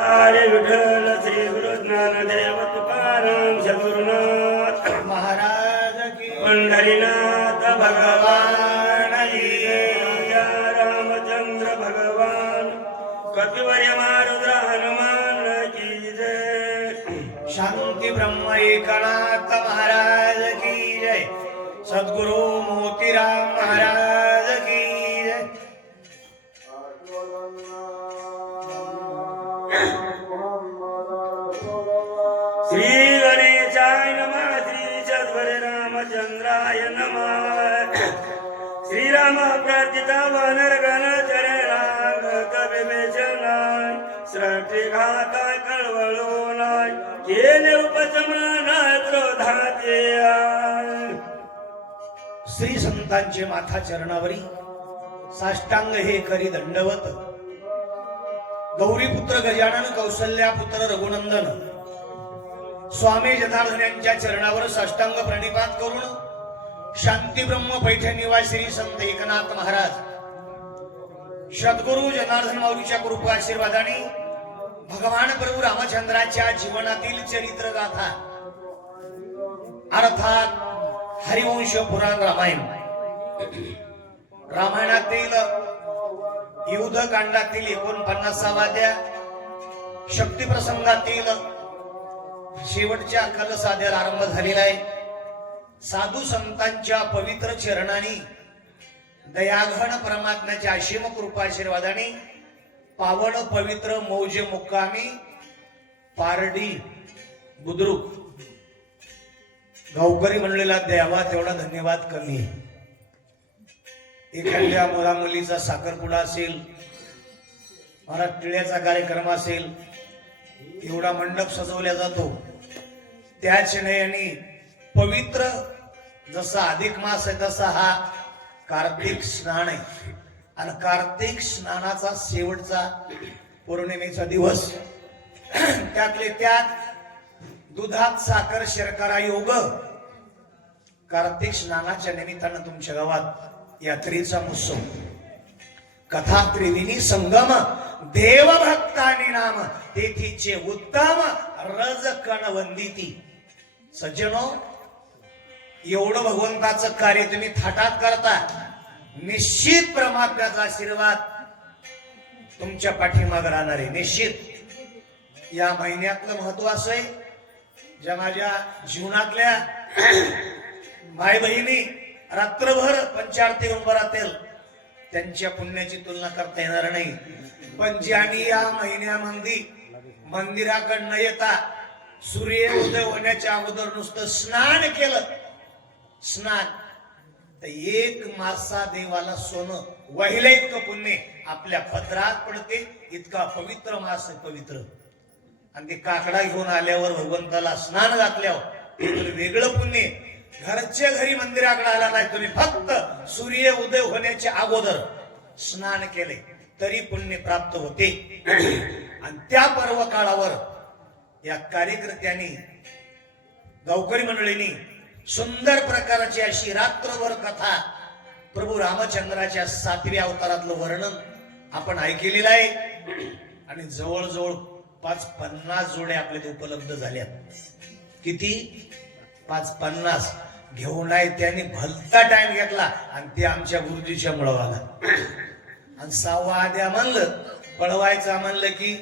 हरे विठ्ठल श्री गुरु ज्ञानदेव तुकाराम सद्गुरुनाथ। महाराज की पंढरीनाथ भगवान. रामचंद्र भगवान। कपिवर्य मारुद्र हनुमान की जय। शांती ब्रह्म एकनाथ महाराज की जय। सद्गुरु मोतीराम महाराज श्री गणेशाय नम श्री सद्वरे रामचंद्राय नम। श्रीराम प्रार्थिता वानर गण चरणांग कविमेशनाय सृष्टी घाता कळवळो नाय केले उपचमन क्रोधाते श्री संतांचे माथा चरणावरी साष्टांग हे करी दंडवत गौरीपुत्र गजानन कौशल्या पुत्र रघुनंदन. स्वामी जनार्दन यांच्या चरणावर साष्टांग प्रणिपात करून शांती ब्रह्म पैठण निवासी श्री संत एकनाथ महाराज. सद्गुरु जनार्दन माऊलीच्या कृपा आशीर्वादाने भगवान प्रभू रामचंद्राच्या जीवनातील चरित्र गाथा. अर्थात हरिवंश पुराण रामायण. रामायणातील युद्ध कांडातील एकोणपन्नासावाद्या शक्ती प्रसंगातील शेवटच्या कलसाद्याला आरंभ झालेला आहे. साधू संतांच्या पवित्र चरणाने दयाघन परमात्म्याच्या अशीम कृपा आशीर्वादाने पावन पवित्र मौज मुक्कामी पारडी बुद्रुक. गावकरी म्हणलेला द्यावा तेवढा धन्यवाद कमी आहे. एखाद्या मुला मुलीचा साखरपुडा असेल मला टिळ्याचा कार्यक्रम असेल एवढा मंडप सजवला जातो. त्या नयनी पवित्र जसा अधिक मास आहे तसा हा कार्तिक स्नान आहे. आणि कार्तिक स्नानाचा शेवटचा पौर्णिमेचा दिवस. त्यातले त्यात दुधात साखर शर्करा योग कार्तिक स्नानाच्या निमित्तानं तुमच्या गावात यात्रेचा उत्सव कथा त्रिविणी संगम देवभक्तानी नाम तेथीचे उत्तम रज कणवंदिती. सज्जनो एवढं भगवंताचं कार्य तुम्ही थाटात करता. निश्चित परमात्म्याचा आशीर्वाद तुमच्या पाठीमाग राहणार आहे. निश्चित. या महिन्यातलं महत्त्व असं आहे. ज्या माझ्या जीवनातल्या भाई बहिणी रात्रभर पंचारती उभं राहतील त्यांच्या पुण्याची तुलना करता येणार नाही. पण या महिन्यामध्ये मंदिराकडनं येता सूर्य उदय होण्याच्या अगोदर नुसतं स्नान केलं. स्नान. तर एक मासा देवाला सोनं वाहिलं इतकं पुण्य? आपल्या पत्रात पडते इतका पवित्र मास पवित्र. आणि ते काकडा घेऊन आल्यावर भगवंताला स्नान घातल्यावर वेगळं पुण्य घरच्या घरी मंदिराकडे आला नाही तुम्ही फक्त सूर्य उदय होण्याच्या अगोदर स्नान केले तरी पुण्य प्राप्त होते. आणि त्या पर्व काळावर या कार्यकर्त्यांनी गावकरी मंडळींनी सुंदर प्रकारची अशी रात्रभर कथा प्रभू रामचंद्राच्या सातव्या अवतारातलं वर्णन आपण ऐकलेलं आहे. आणि जवळजवळ पाच पन्नास जोड्या आपल्या उपलब्ध झाल्यात. किती? पाच पन्नास घेऊन आहे त्याने भलता टाइम घेतला आणि ते आमच्या गुरुजीच्या मुळावाला आणि सहावा आद्या म्हणलं पळवायचा म्हणलं की